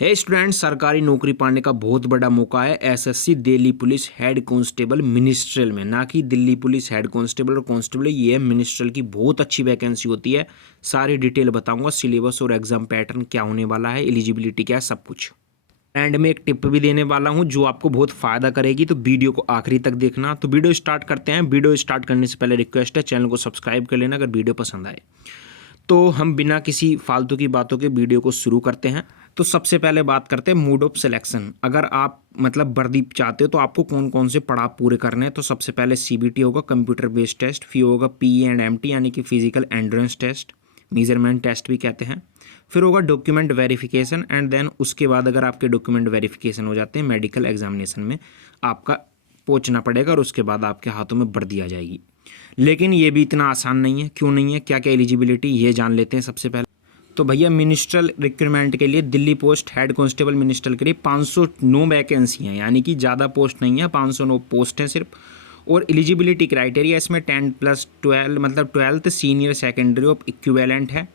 है स्टूडेंट, सरकारी नौकरी पाने का बहुत बड़ा मौका है SSC Delhi police head constable ministerial में, ना कि दिल्ली पुलिस हेड कांस्टेबल और कांस्टेबल। ये मिनिस्ट्रियल की बहुत अच्छी वैकेंसी होती है। सारी डिटेल बताऊंगा, सिलेबस और एग्जाम पैटर्न क्या होने वाला है, एलिजिबिलिटी क्या है, सब कुछ। एंड में एक टिप भी देने वाला हूं जो आपको बहुत फायदा करेगी, तो वीडियो को आखिरी तक देखना। तो वीडियो स्टार्ट करते हैं। वीडियो स्टार्ट करने से पहले रिक्वेस्ट है, चैनल को सब्सक्राइब कर लेना अगर वीडियो पसंद आए। तो हम बिना किसी फालतू की बातों के वीडियो को शुरू करते हैं। तो सबसे पहले बात करते हैं मोड ऑफ सिलेक्शन। अगर आप वर्दी चाहते हो तो आपको कौन कौन से पड़ाव पूरे करने हैं। तो सबसे पहले सीबीटी होगा, कंप्यूटर बेस्ड टेस्ट। फिर होगा पीई&एमटी यानी कि physical endurance test, measurement test भी कहते हैं। फिर होगा डॉक्यूमेंट वेरिफिकेशन एंड देन उसके बाद अगर आपके डॉक्यूमेंट वेरिफिकेशन हो जाते हैं, मेडिकल एग्जामिनेशन में आपका पहुंचना पड़ेगा और उसके बाद आपके हाथों में वर्दी आ जाएगी। लेकिन ये भी इतना आसान नहीं है। क्यों नहीं है, क्या क्या एलिजिबिलिटी, ये जान लेते हैं सबसे पहले। तो भैया मिनिस्ट्रियल रिक्रूटमेंट के लिए Delhi post head constable ministerial के लिए 509 वैकेंसी हैं, यानी कि ज़्यादा पोस्ट नहीं है, 509 पोस्ट हैं सिर्फ। और एलिजिबिलिटी क्राइटेरिया इसमें 10+12 12th senior secondary of equivalent है।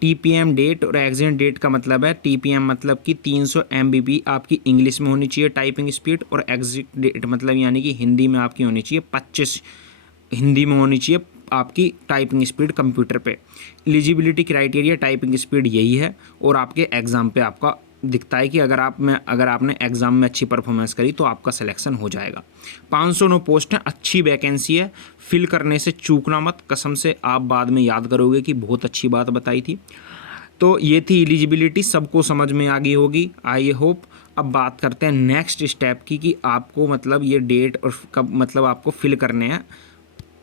टीपीएम डेट और एग्जिट डेट का मतलब है, टीपीएम मतलब कि 300 MBP आपकी इंग्लिश में होनी चाहिए टाइपिंग स्पीड, और एग्जिट डेट मतलब यानी कि हिंदी में आपकी होनी चाहिए 25 हिंदी में होनी चाहिए आपकी टाइपिंग स्पीड कंप्यूटर पे। एलिजिबिलिटी क्राइटेरिया टाइपिंग स्पीड यही है, और आपके एग्ज़ाम पे आपका दिखता है कि अगर आपने एग्ज़ाम में अच्छी परफॉर्मेंस करी तो आपका सिलेक्शन हो जाएगा। 509 पोस्ट है, अच्छी वैकेंसी है, फिल करने से चूकना मत, कसम से आप बाद में याद करोगे कि बहुत अच्छी बात बताई थी। तो ये थी एलिजिबिलिटी, सबको समझ में आ गई होगी आई होप। अब बात करते हैं नेक्स्ट स्टेप की कि आपको ये डेट और कब आपको फिल करने हैं,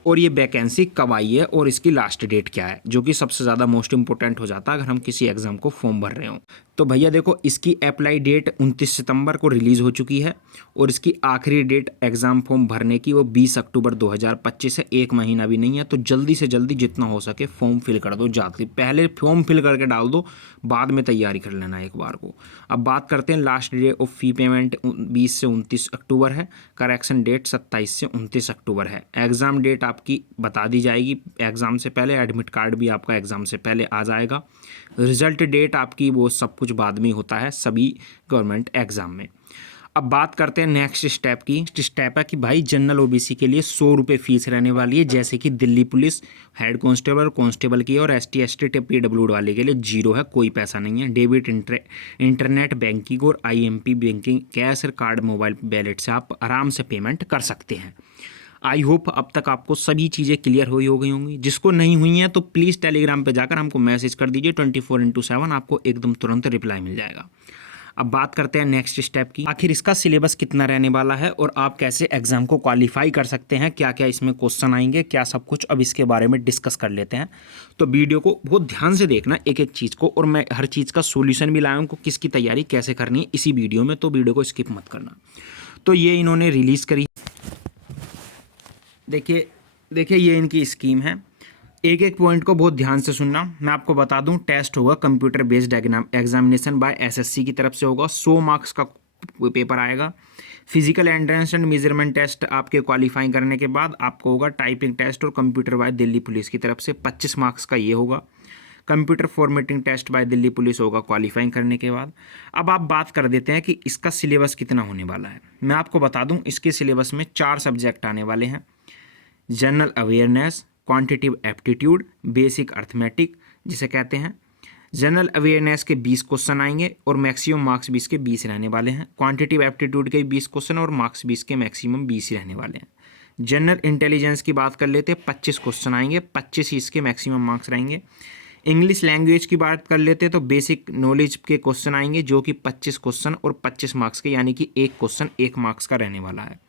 और ये वैकेंसी कब आई है और इसकी लास्ट डेट क्या है, जो कि सबसे ज़्यादा मोस्ट इंपॉर्टेंट हो जाता है अगर हम किसी एग्जाम को फॉर्म भर रहे हो। तो भैया देखो, इसकी अप्लाई डेट 29 सितंबर को रिलीज़ हो चुकी है, और इसकी आखिरी डेट एग्ज़ाम फॉर्म भरने की वो 20 अक्टूबर 2025 है। एक महीना भी नहीं है। तो जल्दी से जल्दी जितना हो सके फॉर्म फिल कर दो, जाके पहले फॉर्म फिल करके डाल दो, बाद में तैयारी कर लेना एक बार को। अब बात करते हैं last date of fee payment 20 से 29 अक्टूबर है। करेक्शन डेट 27 से 29 अक्टूबर है। एग्ज़ाम डेट आपकी बता दी जाएगी एग्ज़ाम से पहले, एडमिट कार्ड भी आपका एग्ज़ाम से पहले आ जाएगा। रिजल्ट डेट आपकी वो सब कुछ बाद में होता है सभी गवर्नमेंट एग्ज़ाम में। अब बात करते हैं नेक्स्ट स्टेप की। स्टेप है कि भाई जनरल ओबीसी के लिए 100 रुपये फीस रहने वाली है, जैसे कि दिल्ली पुलिस हेड कांस्टेबल की, और ST/ST PWD वाले के लिए 0 है, कोई पैसा नहीं है। डेबिट इंटरनेट बैंकिंग और IMP बैंकिंग कैश और कार्ड मोबाइल वैलेट से आप आराम से पेमेंट कर सकते हैं। आई होप अब तक आपको सभी चीज़ें क्लियर हो गई होंगी। जिसको नहीं हुई हैं तो प्लीज़ टेलीग्राम पे जाकर हमको मैसेज कर दीजिए, 24x7 आपको एकदम तुरंत रिप्लाई मिल जाएगा। अब बात करते हैं नेक्स्ट स्टेप की। आखिर इसका सिलेबस कितना रहने वाला है और आप कैसे एग्जाम को क्वालिफाई कर सकते हैं, क्या क्या इसमें क्वेश्चन आएंगे, क्या सब कुछ, अब इसके बारे में डिस्कस कर लेते हैं। तो वीडियो को बहुत ध्यान से देखना एक एक चीज़ को, और मैं हर चीज़ का सोल्यूशन भी लाया हूँ किसकी तैयारी कैसे करनी है इसी वीडियो में, तो वीडियो को स्किप मत करना। तो ये इन्होंने रिलीज़ करी, देखिए ये इनकी स्कीम है। एक एक पॉइंट को बहुत ध्यान से सुनना। मैं आपको बता दूं, टेस्ट होगा computer based examination by SSC की तरफ से होगा, 100 मार्क्स का पेपर आएगा। Physical entrance and measurement test आपके क्वालिफाई करने के बाद आपको होगा टाइपिंग टेस्ट और कंप्यूटर बाय दिल्ली पुलिस की तरफ से 25 मार्क्स का ये होगा। Computer formatting test by Delhi police होगा क्वालिफाइंग करने के बाद। अब आप बात कर देते हैं कि इसका सिलेबस कितना होने वाला है। मैं आपको बता दूं, इसके सिलेबस में 4 सब्जेक्ट आने वाले हैं। General awareness, quantitative aptitude, basic arithmetic जिसे कहते हैं। जनरल अवेयरनेस के 20 क्वेश्चन आएंगे और मैक्सिमम मार्क्स 20 के 20 रहने वाले हैं। क्वांटिटिव एप्टीट्यूड के 20 क्वेश्चन और मार्क्स 20 के मैक्सिमम 20 ही रहने वाले हैं। जनरल इंटेलिजेंस की बात कर लेते हैं, 25 क्वेश्चन आएंगे, 25 ही इसके मैक्सिमम मार्क्स रहेंगे। इंग्लिश लैंग्वेज की बात कर लेते हैं तो बेसिक नॉलेज के क्वेश्चन आएंगे जो कि 25 क्वेश्चन और 25 मार्क्स के, यानी कि एक क्वेश्चन 1 मार्क्स का रहने वाला है।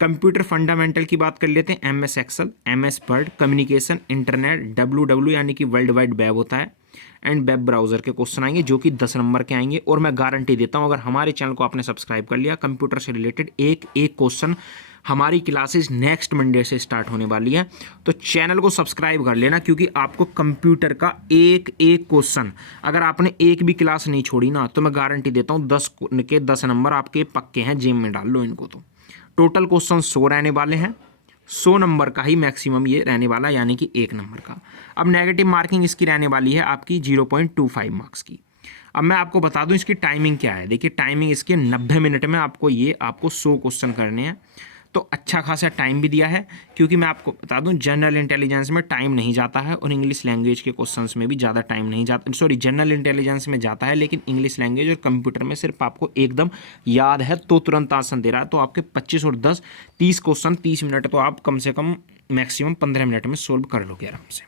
कंप्यूटर फंडामेंटल की बात कर लेते हैं, MS Excel, MS Word, communication, internet, WW यानी कि वर्ल्ड वाइड वेब होता है, एंड वेब ब्राउजर के क्वेश्चन आएंगे जो कि 10 नंबर के आएंगे। और मैं गारंटी देता हूं, अगर हमारे चैनल को आपने सब्सक्राइब कर लिया, कंप्यूटर से रिलेटेड एक क्वेश्चन, हमारी क्लासेस नेक्स्ट मंडे से स्टार्ट होने वाली है, तो चैनल को सब्सक्राइब कर लेना, क्योंकि आपको कंप्यूटर का एक क्वेश्चन, अगर आपने एक भी क्लास नहीं छोड़ी ना, तो मैं गारंटी देता हूँ 10 के 10 नंबर आपके पक्के हैं, जेब में डाल लो इनको। तो टोटल क्वेश्चन 100 रहने वाले हैं, 100 नंबर का ही मैक्सिमम ये रहने वाला, यानी कि 1 नंबर का। अब नेगेटिव मार्किंग इसकी रहने वाली है आपकी 0.25 मार्क्स की। अब मैं आपको बता दूं इसकी टाइमिंग क्या है। देखिए टाइमिंग इसके 90 मिनट में आपको 100 क्वेश्चन करने हैं, तो अच्छा खासा टाइम भी दिया है, क्योंकि मैं आपको बता दूं जनरल इंटेलिजेंस में टाइम नहीं जाता है और इंग्लिश लैंग्वेज के क्वेश्चंस में भी ज़्यादा टाइम नहीं जाता, सॉरी जनरल इंटेलिजेंस में जाता है लेकिन इंग्लिश लैंग्वेज और कंप्यूटर में सिर्फ आपको एकदम याद है तो तुरंत आंसर दे रहा है। तो आपके 25 और 10 30 क्वेश्चन 30 मिनट तो आप कम से कम मैक्सिमम 15 मिनट में सोल्व कर लोगे आराम से।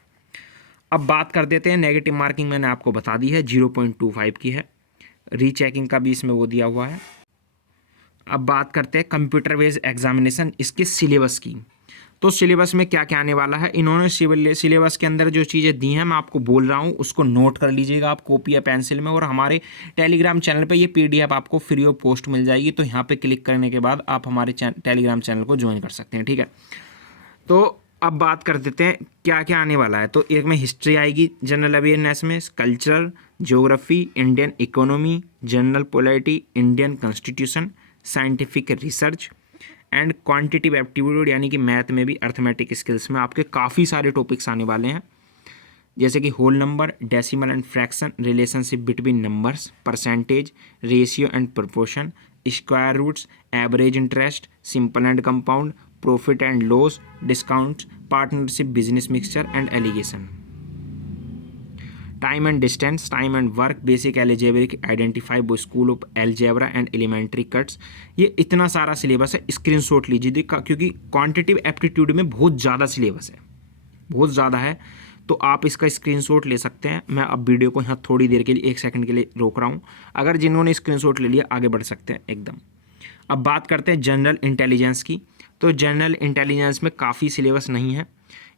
अब बात कर देते हैं नेगेटिव मार्किंग, मैंने आपको बता दी है 0.25 की है, रीचेकिंग का भी इसमें वो दिया हुआ है। अब बात करते हैं कंप्यूटर बेस्ड एग्जामिनेशन इसके सिलेबस की। तो सिलेबस में क्या क्या आने वाला है, इन्होंने सिलेबस के अंदर जो चीज़ें दी हैं मैं आपको बोल रहा हूँ उसको नोट कर लीजिएगा आप कॉपी या पेंसिल में, और हमारे टेलीग्राम चैनल पे ये पीडीएफ आपको फ्री ऑफ कॉस्ट मिल जाएगी, तो यहाँ पे क्लिक करने के बाद आप हमारे टेलीग्राम चैनल को ज्वाइन कर सकते हैं, ठीक है। तो अब बात कर देते हैं क्या क्या आने वाला है। तो एक में हिस्ट्री आएगी जनरल अवेयरनेस में, cultural, geography, Indian economy, general polity, Indian constitution, scientific research and quantitative aptitude, यानी कि मैथ में भी अर्थमेटिक स्किल्स में आपके काफ़ी सारे टॉपिक्स आने वाले हैं, जैसे कि whole number, decimal and fraction, relationship between numbers, percentage, ratio and proportion, square roots, average interest, simple and compound, profit and loss, discounts, partnership, business mixture and alligation, time and distance, time and work, basic algebraic, identify बो school of algebra and elementary cuts. ये इतना सारा syllabus है, screenshot लीजिए क्योंकि quantitative aptitude में बहुत ज़्यादा सिलेबस है, बहुत ज़्यादा है, तो आप इसका स्क्रीनशॉट ले सकते हैं। मैं अब वीडियो को यहाँ थोड़ी देर के लिए 1 सेकंड के लिए रोक रहा हूँ, अगर जिन्होंने स्क्रीनशॉट ले लिया आगे बढ़ सकते हैं एकदम। अब बात करते हैं जनरल इंटेलिजेंस की। तो जनरल इंटेलिजेंस में काफ़ी सिलेबस नहीं है,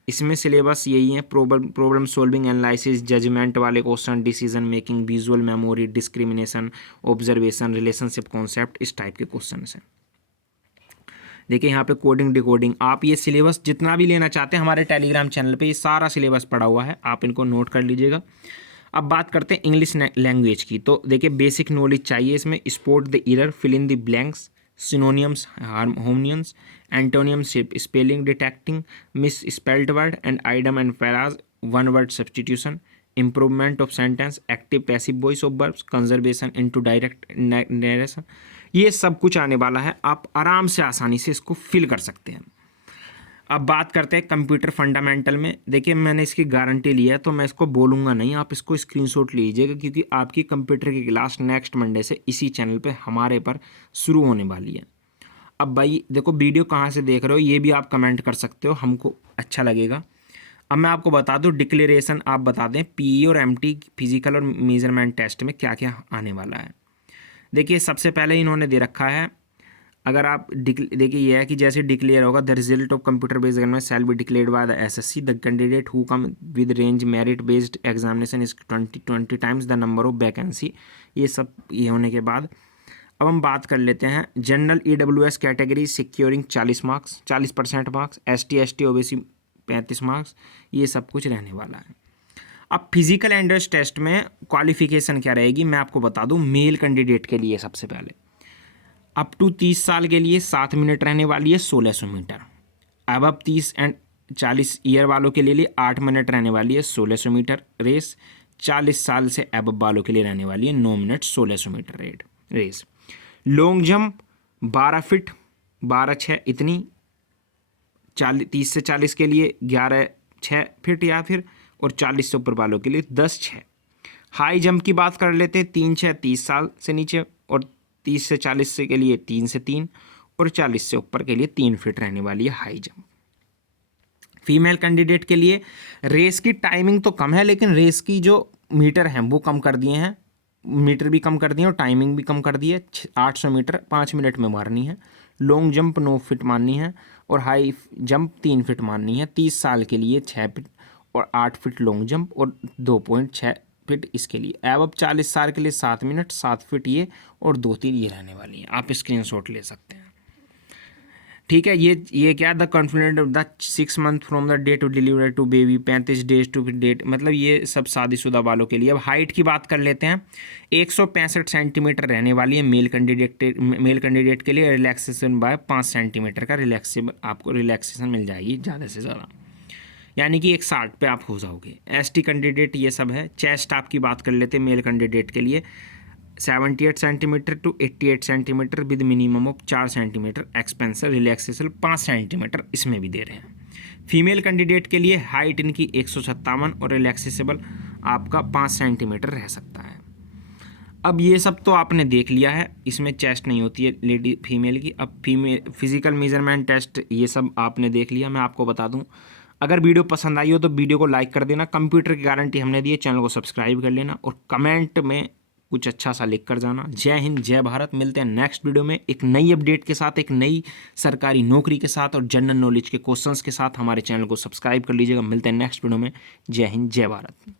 इसमें सिलेबस यही है, प्रॉब्लम सॉल्विंग, एनालिसिस, जजमेंट वाले question, decision making, visual memory, discrimination, observation, relationship concept, इस टाइप के क्वेश्चन हैं। देखिए यहाँ पे कोडिंग डिकोडिंग, आप ये सिलेबस जितना भी लेना चाहते हैं हमारे टेलीग्राम चैनल पे ये सारा सिलेबस पड़ा हुआ है, आप इनको नोट कर लीजिएगा। अब बात करते हैं इंग्लिश लैंग्वेज की। तो देखिए बेसिक नॉलेज चाहिए इसमें, spot the error, fill in the blanks, synonyms, harmoniums, antonyms, spelling detecting, misspelled word and idiom and phrases, one word substitution, improvement of sentence, active passive voice of verbs, conservation into direct narration, ये सब कुछ आने वाला है, आप आराम से आसानी से इसको फिल कर सकते हैं। अब बात करते हैं कंप्यूटर फंडामेंटल में। देखिए मैंने इसकी गारंटी ली है तो मैं इसको बोलूँगा नहीं, आप इसको स्क्रीनशॉट लीजिएगा क्योंकि आपकी कंप्यूटर की क्लास नेक्स्ट मंडे से इसी चैनल पे हमारे पर शुरू होने वाली है। अब भाई देखो वीडियो कहाँ से देख रहे हो ये भी आप कमेंट कर सकते हो, हमको अच्छा लगेगा। अब मैं आपको बता दूं डिक्लेरेशन, आप बता दें पीई और एमटी फिजिकल और मेजरमेंट टेस्ट में क्या क्या आने वाला है। देखिए सबसे पहले इन्होंने दे रखा है, अगर आप देखिए यह है कि जैसे डिक्लेयर होगा the result of computer based examination shall be declared by the assessee, the candidate who come with range merit based examination is 20 times the number of vacancy. ये सब ये होने के बाद अब हम बात कर लेते हैं general EWS category securing 40 marks, 40% marks, ST ST OBC 35 marks, ये सब कुछ रहने वाला है। अब फिजिकल एंट्रेंस टेस्ट में क्वालिफिकेशन क्या रहेगी मैं आपको बता दूं। मेल कैंडिडेट के लिए सबसे पहले अप टू 30 साल के लिए 7 मिनट रहने वाली है 1600 मीटर। अब 30 एंड 40 ईयर वालों के लिए 8 मिनट रहने वाली है 1600 मीटर रेस। 40 साल से अब वालों के लिए रहने वाली है 9 minute 1600 metre race. Long jump 12 feet 12-6 इतनी, 30 से 40 के लिए 11-6 फीट या फिर, और 40 से ऊपर वालों के लिए 10-6। हाई जंप की बात कर लेते हैं 3-6 30 साल से नीचे, और 30 से 40 से के लिए 3 से 3, और 40 से ऊपर के लिए 3 फीट रहने वाली है हाई जंप। फीमेल कैंडिडेट के लिए रेस की टाइमिंग तो कम है लेकिन रेस की जो मीटर हैं वो कम कर दिए हैं, मीटर भी कम कर दिए और टाइमिंग भी कम कर दी है। 800 मीटर 5 मिनट में मारनी है। लॉन्ग जंप 9 फीट मारनी है और हाई जंप 3 फीट मारनी है। 30 साल के लिए 6 फीट और 8 फीट लॉन्ग जंप और 2.6 फीट इसके लिए। अब 40 साल के लिए 7 मिनट 7 फीट ये और 2-3 ये रहने वाली हैं। आप स्क्रीनशॉट ले सकते हैं, ठीक है। ये क्या the confident of the 6 month from the date of delivery to baby, 35 days to date, मतलब ये सब शादीशुदा वालों के लिए। अब हाइट की बात कर लेते हैं 165 सेंटीमीटर रहने वाली है मेल कैंडिडेट के लिए। रिलैक्सेशन बाय 5 सेंटीमीटर का रिलैक्सेबल आपको रिलैक्सेशन मिल जाएगी ज़्यादा से ज़्यादा। यानी कि 160 पे आप हो जाओगे। एसटी कैंडिडेट ये सब है। चेस्ट आपकी बात कर लेते हैं मेल कैंडिडेट के लिए, 78 centimetre to 88 centimetre with minimum of 4 centimetre, एक्सपेंसर रिलैक्सेशन 5 सेंटीमीटर इसमें भी दे रहे हैं। फीमेल कैंडिडेट के लिए हाइट इनकी 157 और रिलैक्सेबल आपका 5 सेंटीमीटर रह सकता है। अब ये सब तो आपने देख लिया है, इसमें चेस्ट नहीं होती है लेडी फीमेल की। अब फीमेल फिजिकल मेजरमेंट टेस्ट ये सब आपने देख लिया। मैं आपको बता दूं, अगर वीडियो पसंद आई हो तो वीडियो को लाइक कर देना, कंप्यूटर की गारंटी हमने दी है, चैनल को सब्सक्राइब कर लेना और कमेंट में कुछ अच्छा सा लिख कर जाना। जय हिंद, जय भारत। मिलते हैं नेक्स्ट वीडियो में एक नई अपडेट के साथ, एक नई सरकारी नौकरी के साथ और जनरल नॉलेज के क्वेश्चंस के साथ। हमारे चैनल को सब्सक्राइब कर लीजिएगा। मिलते हैं नेक्स्ट वीडियो में। जय हिंद, जय भारत।